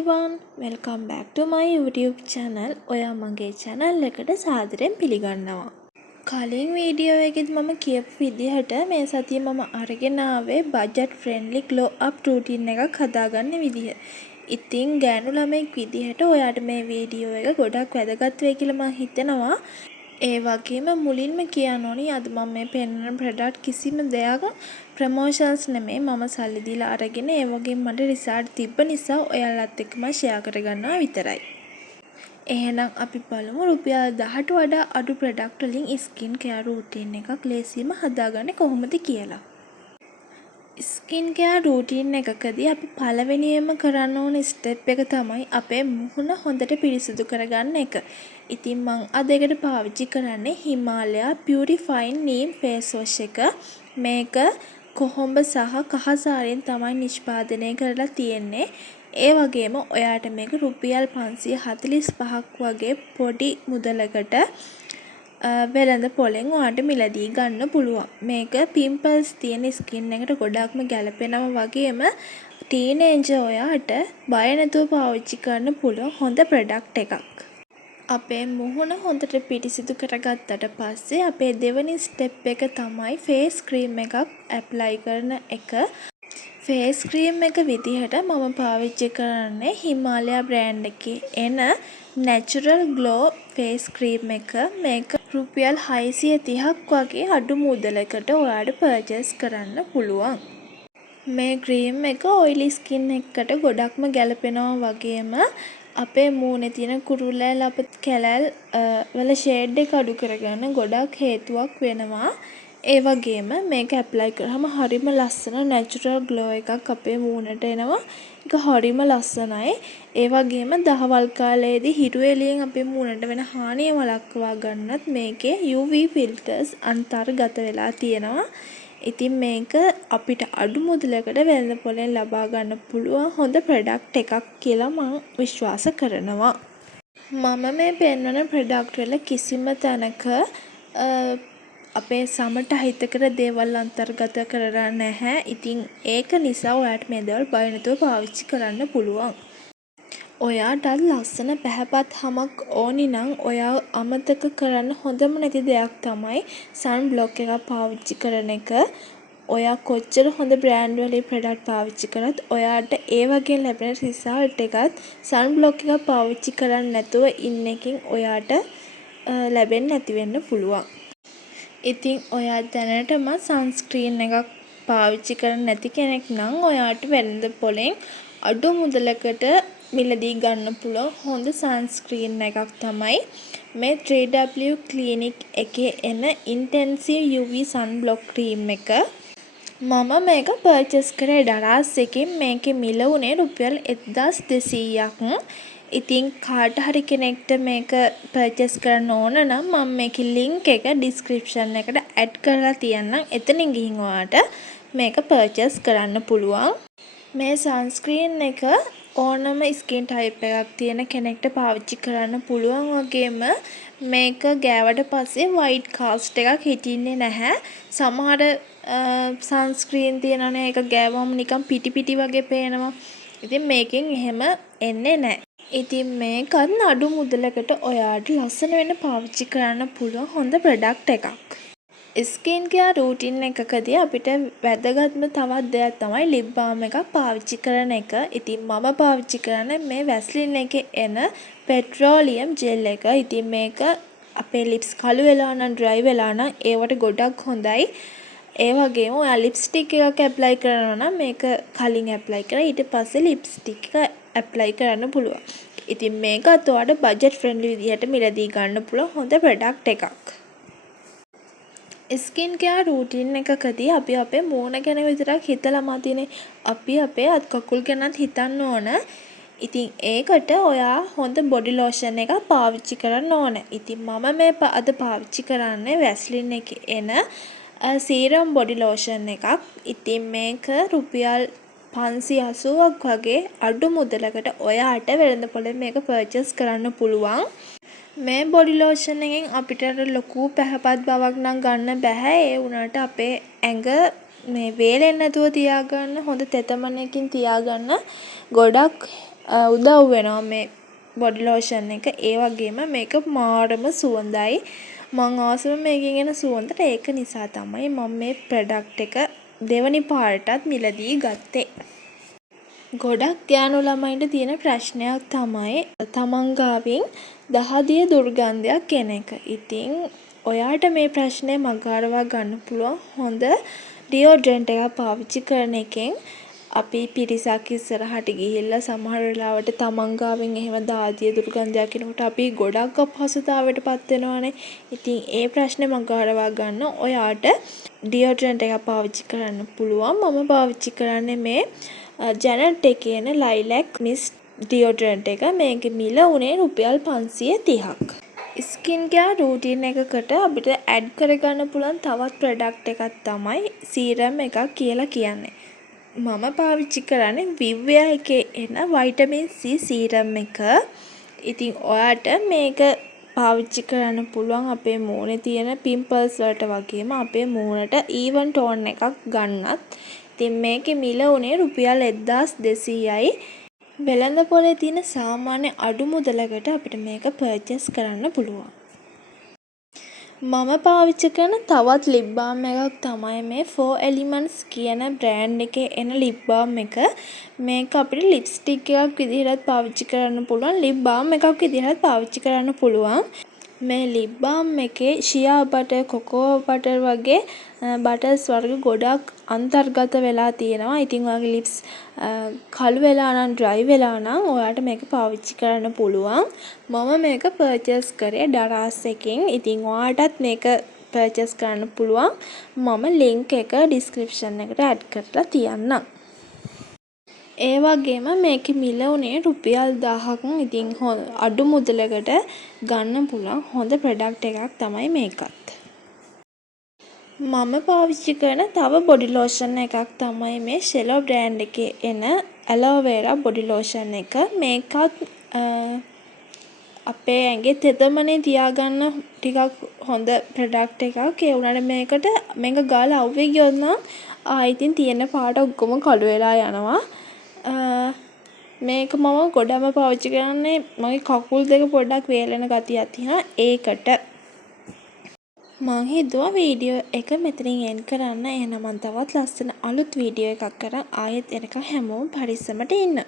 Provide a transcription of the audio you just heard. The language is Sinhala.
everyone, welcome back to my YouTube channel. ඔයා මගේ channel එකට සාදරයෙන් පිළිගන්නවා. කලින් වීඩියෝ එකේදී මම කියපු විදිහට මේ සතියේ මම අරගෙන ආවේ budget friendly glow up routine එකක් හදාගන්න විදිහ. ඉතින් ගෑනු ළමෙක් විදිහට ඔයාට මේ වීඩියෝ එක ගොඩක් වැදගත් වෙයි කියලා මම හිතනවා. ඒ වගේම මුලින්ම කියන්න ඕනි අද මම මේ පෙන්වන ප්‍රොඩක්ට් කිසිම දෙයක ප්‍රොමෝෂන්ස් නෙමෙයි මම සල්ලි දීලා අරගෙන ඒ වගේම මට රිසල්ට් තිබ්බ නිසා ඔයාලත් එක්ක මම ෂෙයා කරගන්නවා විතරයි. එහෙනම් අපි බලමු රුපියල් 10ට වඩා අඩු ප්‍රොඩක්ට් වලින් ස්කින් කෙයාර් රූටින් එකක් ලේසියෙන්ම හදාගන්නේ කොහොමද කියලා. ස්කින් කෙයාර් රූටින් එකකදී අපි පළවෙනියෙන්ම කරන්න ඕන ස්ටෙප් එක තමයි අපේ මුහුණ හොඳට පිරිසිදු කරගන්න එක. ඉතින් මම අද එකට පාවිච්චි කරන්නේ හිමාලයා පියුරිෆයින් නීම් ෆේස් වොෂ් එක. මේක කොහොඹ සහ කහසාරයෙන් තමයි නිෂ්පාදනය කරලා තියෙන්නේ. ඒ වගේම ඔයාට මේක රුපියල් 545ක් වගේ පොඩි මුදලකට වෙළඳ පොලෙන් ඔයාට මිලදී ගන්න පුළුවන්. මේක පිම්පල්ස් තියෙන ස්කින් එකට ගොඩක්ම ගැලපෙනවා වගේම ටීනේජර් ඔයාට බය නැතුව පාවිච්චි කරන්න පුළුවන් හොඳ ප්‍රොඩක්ට් එකක්. අපේ මුහුණ හොඳට පිරිසිදු කරගත්තට පස්සේ අපේ දෙවෙනි ස්ටෙප් එක තමයි ෆේස් ක්‍රීම් එකක් ඇප්ලයි කරන එක. ෆේස් ක්‍රීම් එක විදිහට මම පාවිච්චි කරන්නේ හිමාලයා බ්‍රෑන්ඩ් එකේ එන natural glow ෆේස් ක්‍රීම් එක. මේක රුපියල් 630ක් වගේ අඩු මුදලකට ඔයාලට පර්චේස් කරන්න පුළුවන්. මේ ක්‍රීම් එක ඔයිලි ස්කින් එකට ගොඩක්ම ගැලපෙනවා වගේම අපේ මූණේ තියෙන කුරුල්ලෑ ලප කැලල් වල ෂේඩ් එක අඩු කරගන්න ගොඩක් හේතුවක් වෙනවා. ඒ වගේම මේක ඇප්ලයි කරාම හරිම ලස්සන නැචරල් ග්ලෝ එකක් අපේ මූණට එනවා. ඒක හරිම ලස්සනයි. ඒ වගේම දහවල් කාලයේදී හිරු එළියෙන් අපේ මූණට වෙන හානිය වළක්වා ගන්නත් මේකේ UV ෆිල්ටර්ස් අන්තර්ගත වෙලා තියෙනවා. ඉතින් මේක අපිට අඩු මුදලකට වෙළඳ පොලෙන් ලබා ගන්න පුළුවන් හොඳ ප්‍රොඩක්ට් එකක් කියලා මම විශ්වාස කරනවා. මම මේ පෙන්වන ප්‍රොඩක්ට් වල කිසිම තැනක අපේ සමට හිතකර දේවල් අන්තර්ගත කරලා නැහැ. ඉතින් ඒක නිසා ඔයාට මේ දේවල් බය නැතුව පාවිච්චි කරන්න පුළුවන්. ඔයාටත් ලස්සන පැහැපත් හමක් ඕනි නම් ඔයා අමතක කරන්න හොඳම නැති දෙයක් තමයි සන් බ්ලොක් එකක් පාවිච්චි කරන එක. ඔයා කොච්චර හොඳ බ්‍රෑන්ඩ් වලින් ප්‍රොඩක්ට් පාවිච්චි කරත් ඔයාට ඒ වගේ ලැබෙන රිසල්ට් එකත් සන් බ්ලොක් එකක් පාවිච්චි කරන්නේ නැතුව ඉන්න එකෙන් ඔයාට ලැබෙන්නේ නැති වෙන්න පුළුවන්. ඉතින් ඔයා දැනටම සන්ස්ක්‍රීන් එකක් පාවිච්චි කරන්නේ නැති කෙනෙක් නම් ඔයාට වෙළඳ පොලෙන් අඩු මුදලකට මිලදී ගන්න පුළුවන් හොඳ සන්ස්ක්‍රීන් එකක් තමයි මේ 3W ක්ලිනික් එකේ එන intensive UV sun block cream එක. මම මේක පර්චේස් කරේ දරස් එකකින්. මේකේ මිල උනේ රුපියල් 1200ක්. ඉතින් කාට හරි කෙනෙක්ට මේක පර්චේස් කරන්න ඕන නම් මම මේකේ ලින්ක් එක ඩිස්ක්‍රිප්ෂන් එකට ඇඩ් කරලා තියන්නම්. එතනින් ගිහින් ඔයාට මේක පර්චේස් කරන්න පුළුවන්. මේ සන්ස්ක්‍රීන් එක ඕනම ස්කින් ටයිප් එකක් තියෙන කෙනෙක්ට පාවිච්චි කරන්න පුළුවන් වගේම මේක ගෑවට පස්සේ වයිට් කාස්ට් එකක් හිටින්නේ නැහැ. සමහර සන්ස්ක්‍රීන් තියෙනනේ ඒක ගෑවම නිකන් පිටි පිටි වගේ පේනවා. ඉතින් මේකෙන් එහෙම එන්නේ නැහැ. ඉතින් මේකත් අඩු මුදලකට ඔයාට ලස්සන වෙන්න පාවිච්චි කරන්න පුළුවන් හොඳ ප්‍රොඩක්ට් එකක්. ස්කින් කෙයාර් රූටින් එකකදී අපිට වැදගත්ම තවත් දෙයක් තමයි ලිප් බාම් එකක් පාවිච්චි කරන එක. ඉතින් මම පාවිච්චි කරන්නේ මේ වැස්ලින් එකේ එන පෙට්‍රෝලියම් ජෙල් එක. ඉතින් මේක අපේ ලිප්ස් කළු වෙලා නම් ඩ්‍රයි වෙලා නම් ඒවට ගොඩක් හොඳයි. ඒ වගේම ඔයා ලිප්ස්ටික් එකක් ඇප්ලයි කරනවා නම් මේක කලින් ඇප්ලයි කරලා ඊට පස්සේ ලිප්ස්ටික් එක ඇප්ලයි කරන්න පුළුවන්. ඉතින් මේකත් ඔයාට බජට් ෆ්‍රෙන්ඩ්ලි විදිහට මිලදී ගන්න පුළුවන් හොඳ ප්‍රොඩක්ට් එකක්. ස්කින් කෙයාර් රූටින් එකකදී අපි අපේ මූණ ගැන විතරක් හිතලා මතිනේ. අපි අපේ අත් කකුල් ගැනත් හිතන්න ඕන. ඉතින් ඒකට ඔයා හොඳ බොඩි ලෝෂන් එකක් පාවිච්චි කරන්න ඕන. ඉතින් මම මේ අද පාවිච්චි කරන්නේ වැස්ලින් එකේ එන සීරම් බොඩි ලෝෂන් එකක්. ඉතින් මේක රුපියල් 580ක් වගේ අඩු මුදලකට ඔයාට වෙළඳ පොලෙන් මේක පර්චේස් කරන්න පුළුවන්. මේ බොඩි ලෝෂන් එකෙන් අපිට ලොකු පැහැපත් බවක් නම් ගන්න බෑ. ඒ වුණාට අපේ ඇඟ මේ වේලෙන්නේ නැතුව තියාගන්න හොඳ තෙතමනකින් තියාගන්න ගොඩක් උදව් වෙනවා මේ බොඩි ලෝෂන් එක. ඒ වගේම මේක මාරම සුවඳයි. මං ආසම මේකෙන් එන සුවඳට. ඒක නිසා තමයි මම මේ ප්‍රොඩක්ට් එක දෙවනි පාරටත් මිලදී ගත්තේ. ගොඩක් ගෑනු ළමයින්ට තියෙන ප්‍රශ්නයක් තමයි තමන් ගාවින් දහදිය දුර්ගන්ධයක් එන එක. ඉතින් ඔයාට මේ ප්‍රශ්නය මගහරවා ගන්න පුළුවන් හොඳ ඩියෝඩ්‍රන්ට් එකක් පාවිච්චි කරන එකෙන්. අපි පිරිසක් ඉස්සරහට ගිහිල්ලා සමහර වෙලාවට තමන් ගාවින් එහෙම දාදිය දුර්ගන්ධයක් එනකොට අපි ගොඩක් අපහසුතාවයට පත් වෙනවානේ. ඉතින් ඒ ප්‍රශ්නේ මගහරවා ගන්න ඔයාට ඩියෝඩ්‍රන්ට් එකක් පාවිච්චි කරන්න පුළුවන්. මම පාවිච්චි කරන්නේ මේ ජැනට් එකේ එන ලයිලැක් මිස්ට් ඩියෝඩ්‍රන්ට් එක. මේකේ මිල උනේ රුපියල් 530ක්. ස්කින් කෙයාර් රූටින් එකකට අපිට ඇඩ් කරගන්න පුළුවන් තවත් ප්‍රොඩක්ට් එකක් තමයි සීරම් එකක් කියලා කියන්නේ. මම පාවිච්චි කරන්නේ විව්‍යා එකේ එන වයිටමින් C සීරම් එක. ඉතින් ඔයාට මේක පාවිච්චි කරන්න පුළුවන් අපේ මූණේ තියෙන පිම්පල්ස් වලට වගේම අපේ මූණට ඊවන් ටෝන් එකක් ගන්නත්. ඉතින් මේකේ මිල උනේ රුපියල් 1200යි. වෙළඳ පොලේ තියෙන සාමාන්‍ය අඩු මුදලකට අපිට මේක පර්චේස් කරන්න පුළුවන්. මම පාවිච්චි කරන තවත් ලිප් බාම් එකක් තමයි මේ 4 Elements කියන බ්‍රෑන්ඩ් එකේ එන ලිප් බාම් එක. මේක අපිට ලිප්ස්ටික් එකක් විදිහටත් පාවිච්චි කරන්න පුළුවන්. ලිප් බාම් එකක් විදිහටත් පාවිච්චි කරන්න පුළුවන්. මේ ලිප් බාම් එකේ ෂියා බටර්, කොකෝ බටර් වගේ බටර්ස් වර්ග ගොඩක් අන්තර්ගත වෙලා තියෙනවා. ඉතින් ඔයාගේ ලිප්ස් කළු වෙලා නම් ඩ්‍රයි වෙලා නම් ඔයාට මේක පාවිච්චි කරන්න පුළුවන්. මම මේක පර්චේස් කරේ ඩරාස් එකෙන්. ඉතින් ඔයාටත් මේක පර්චේස් කරන්න පුළුවන්. මම ලින්ක් එක ඩිස්ක්‍රිප්ෂන් එකට ඇඩ් කරලා තියන්නම්. ඒ වගේම මේකේ මිල උනේ රුපියල් 1000ක්. ඉතින් අඩු මුදලකට ගන්න පුළුවන් හොඳ ප්‍රොඩක්ට් එකක් තමයි මේකත්. මම පාවිච්චි කරන තව බොඩි ලෝෂන් එකක් තමයි මේ ෂෙලෝ බ්‍රෑන්ඩ් එකේ එන ඇලෝවේරා බොඩි ලෝෂන් එක. මේකත් අපේ ඇඟේ තෙතමනේ තියාගන්න ටිකක් හොඳ ප්‍රොඩක්ට් එකක්. ඒ වුණාට මේක ගාලා අවුවේ ගියොත් නම් ඉතින් තියෙන පාට ඔක්කොම කළු වෙලා යනවා. මේක මම ගොඩම පාවිච්චි කරන්නේ මගේ කකුල් දෙක පොඩ්ඩක් වේලෙන ගතියක් තියෙනවා. ඒකට මං හිතුවා වීඩියෝ එක මෙතනින් එන්ඩ් කරන්න. එහෙනම් මං තවත් ලස්සන අලුත් වීඩියෝ එකක් කරන් ආයෙත් එනකම් හැමෝම පරිස්සමට ඉන්න.